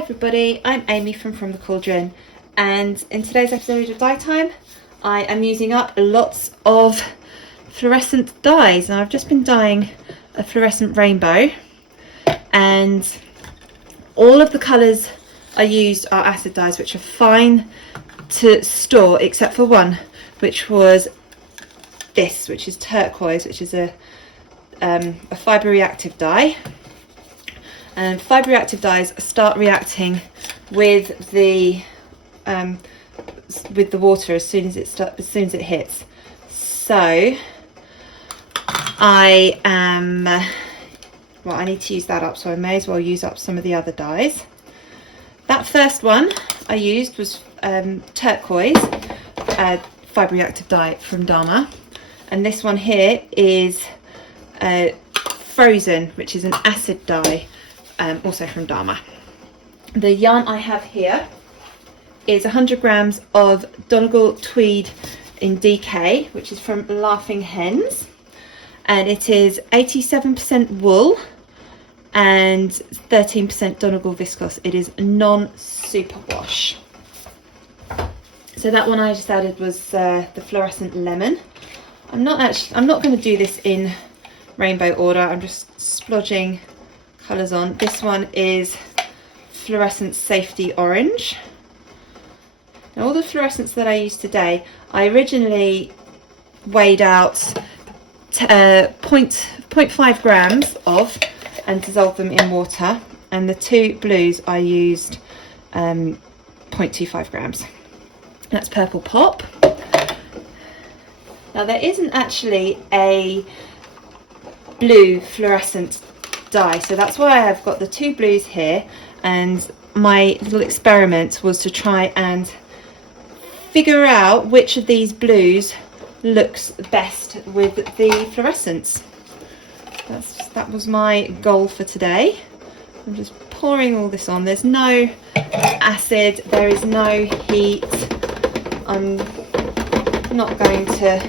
everybody, I'm Amy from the Cauldron, and in today's episode of Dye Time I am using up lots of fluorescent dyes. Now I've just been dyeing a fluorescent rainbow, and all of the colours I used are acid dyes, which are fine to store except for one, which was this, which is turquoise, which is a fibre reactive dye. And fibre reactive dyes start reacting with the water as soon as it hits. So I need to use that up, so I may as well use up some of the other dyes. That first one I used was turquoise, fibre reactive dye from Dharma, and this one here is Frozen, which is an acid dye, also from Dharma. The yarn I have here is 100 grams of Donegal Tweed in DK, which is from Laughing Hens, and it is 87% wool and 13% Donegal viscose. It is non-superwash. So that one I just added was the fluorescent lemon. I'm not going to do this in rainbow order. I'm just splodging colours on. This one is fluorescent safety orange. Now all the fluorescents that I used today, I originally weighed out 0.5 grams of and dissolved them in water, and the two blues I used 0.25 grams. That's Purple Pop. Now there isn't actually a blue fluorescent dye, so that's why I've got the two blues here, and my little experiment was to try and figure out which of these blues looks best with the fluorescents. That was my goal for today. I'm just pouring all this on. There's no acid, there is no heat. I'm not going to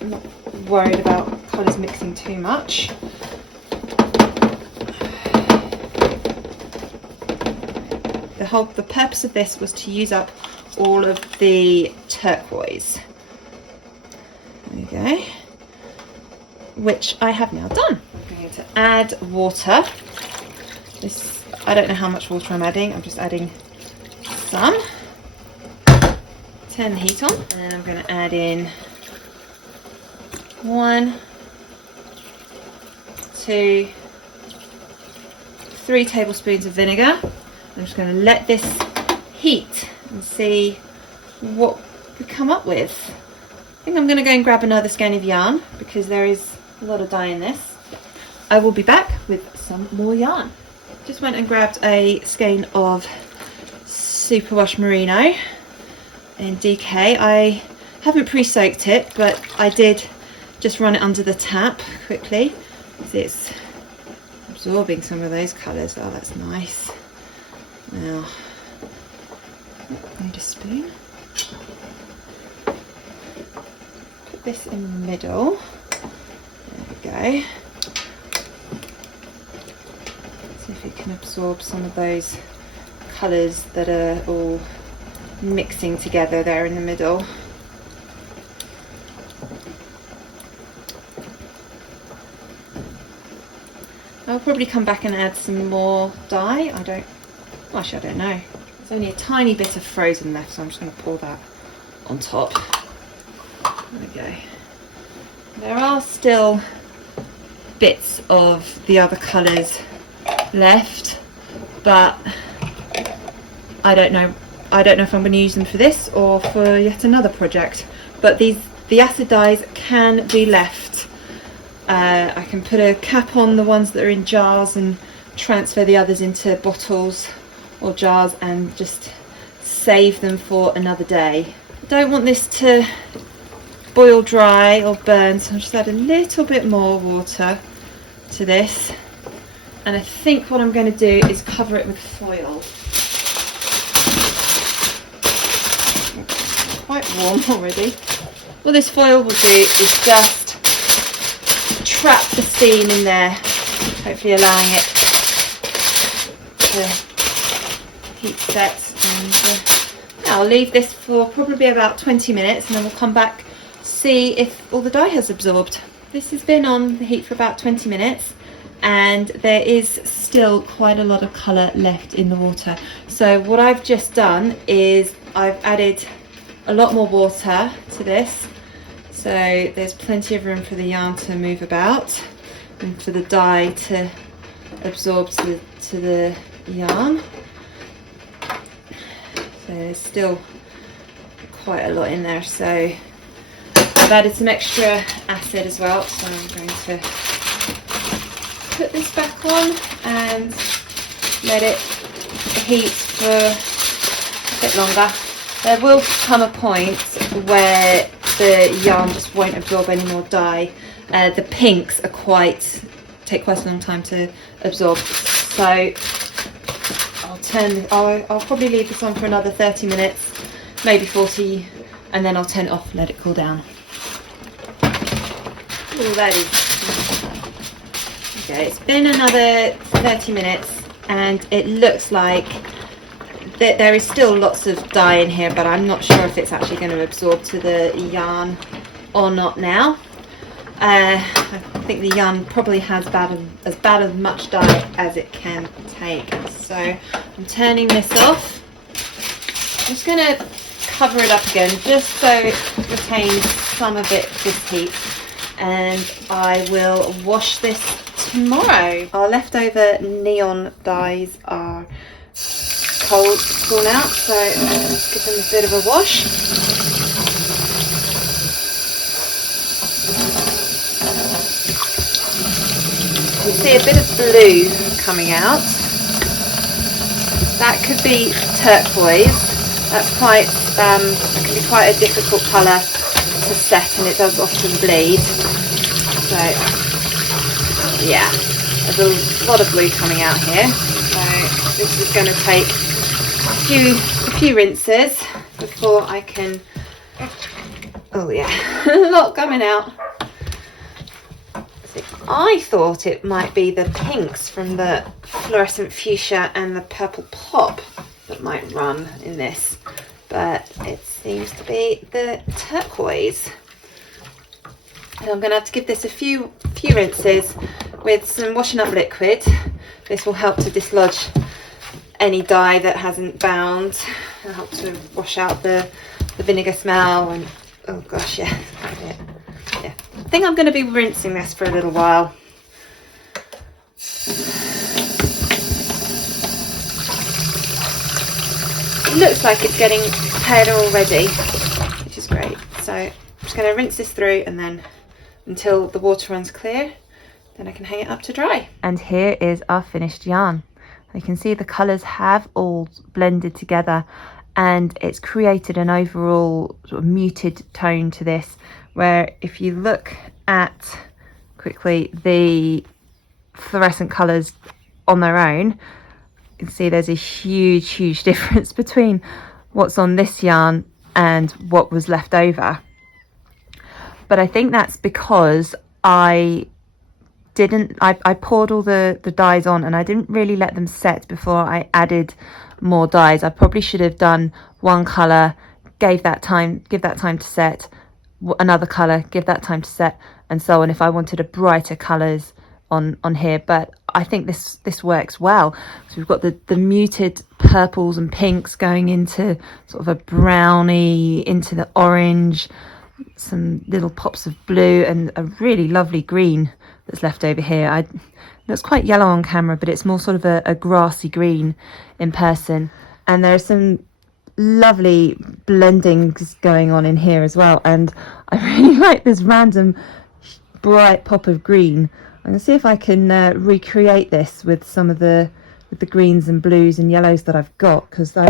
I'm not worried about colours mixing too much. The purpose of this was to use up all of the turquoise. There we go. Which I have now done. I'm going to add water. I don't know how much water I'm adding. I'm just adding some. Turn the heat on, and then I'm going to add in 1, 2, 3 tablespoons of vinegar. I'm just going to let this heat and see what we come up with. I think I'm going to go and grab another skein of yarn because there is a lot of dye in this. I will be back with some more yarn. Just went and grabbed a skein of Superwash Merino in DK. I haven't pre-soaked it, but I did just run it under the tap quickly. See, it's absorbing some of those colours. Oh, that's nice. Now, need a spoon. Put this in the middle. There we go. See if it can absorb some of those colours that are all mixing together there in the middle. I'll probably come back and add some more dye. Actually, I don't know. There's only a tiny bit of Frozen left, so I'm just going to pour that on top. There we go. There are still bits of the other colours left, but I don't know if I'm going to use them for this or for yet another project. But the acid dyes can be left. I can put a cap on the ones that are in jars and transfer the others into bottles or jars and just save them for another day. I don't want this to boil dry or burn, so I'll just add a little bit more water to this, and I think what I'm going to do is cover it with foil. It's quite warm already. What this foil will do is just trap the steam in there, hopefully allowing it to heat set, and I'll leave this for probably about 20 minutes, and then we'll come back, see if all the dye has absorbed. This has been on the heat for about 20 minutes, and there is still quite a lot of colour left in the water. So what I've just done is I've added a lot more water to this, so there's plenty of room for the yarn to move about and for the dye to absorb to the yarn. So there's still quite a lot in there, so I've added some extra acid as well, so I'm going to put this back on and let it heat for a bit longer. There will come a point where the yarn just won't absorb any more dye. The pinks are take quite a long time to absorb, so I'll probably leave this on for another 30 minutes, maybe 40, and then I'll turn it off and let it cool down. Alrighty. Okay, it's been another 30 minutes, and it looks like there is still lots of dye in here, but I'm not sure if it's actually going to absorb to the yarn or not now. I think the yarn probably has as much dye as it can take. So I'm turning this off. I'm just going to cover it up again just so it retains some of this heat, and I will wash this tomorrow. Our leftover neon dyes are cool now, so let's give them a bit of a wash. You can see a bit of blue coming out. That could be turquoise. That's can be quite a difficult colour to set, and it does often bleed. So yeah, there's a lot of blue coming out here. So this is going to take a few rinses before I can. Oh yeah, a lot coming out. I thought it might be the pinks from the fluorescent fuchsia and the purple pop that might run in this, but it seems to be the turquoise. And I'm going to have to give this a few rinses with some washing up liquid. This will help to dislodge any dye that hasn't bound. It'll help to wash out the vinegar smell, and oh gosh, yeah, yeah. I think I'm going to be rinsing this for a little while. It looks like it's getting paler already, which is great. So I'm just going to rinse this through, and then until the water runs clear, then I can hang it up to dry. And here is our finished yarn. You can see the colours have all blended together, and it's created an overall sort of muted tone to this, where if you look at quickly the fluorescent colours on their own, you can see there's a huge difference between what's on this yarn and what was left over. But I think that's because I poured all the dyes on, and I didn't really let them set before I added more dyes. I probably should have done one colour, give that time to set, another colour, give that time to set, and so on, if I wanted a brighter colours on here. But I think this works well. So we've got the muted purples and pinks going into sort of a brownie, into the orange, some little pops of blue, and a really lovely green that's left over here. It's quite yellow on camera, but it's more sort of a grassy green in person. And there are some lovely blendings going on in here as well, and I really like this random bright pop of green. I'm going to see if I can recreate this with some of the greens and blues and yellows that I've got, because I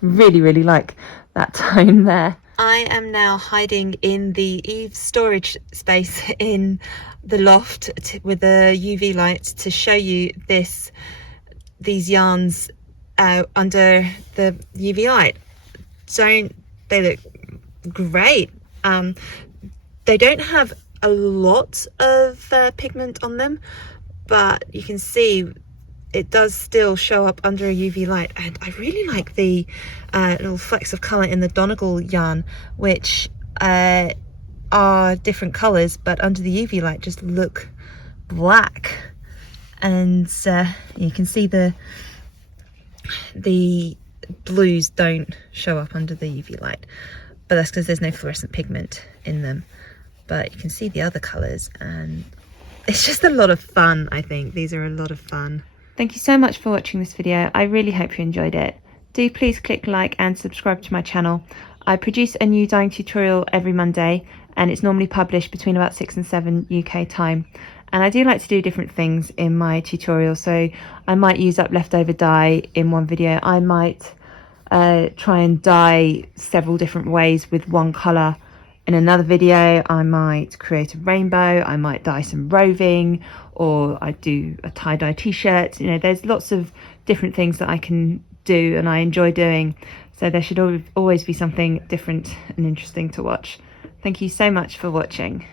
really like that tone there. I am now hiding in the eaves storage space in the loft with a UV light to show you these yarns under the UV light. Don't they look great? They don't have a lot of pigment on them, but you can see it does still show up under a UV light. And I really like the little flecks of colour in the Donegal yarn, which are different colours, but under the UV light just look black. And you can see the blues don't show up under the UV light, but that's because there's no fluorescent pigment in them. But you can see the other colours, and it's just a lot of fun. I think these are a lot of fun. Thank you so much for watching this video. I really hope you enjoyed it. Do please click like and subscribe to my channel. I produce a new dyeing tutorial every Monday, and it's normally published between about 6 and 7 UK time. And I do like to do different things in my tutorial, so I might use up leftover dye in one video. I might try and dye several different ways with one colour in another video. I might create a rainbow, I might dye some roving, or I do a tie-dye t-shirt. You know, there's lots of different things that I can do and I enjoy doing, so there should always be something different and interesting to watch. Thank you so much for watching.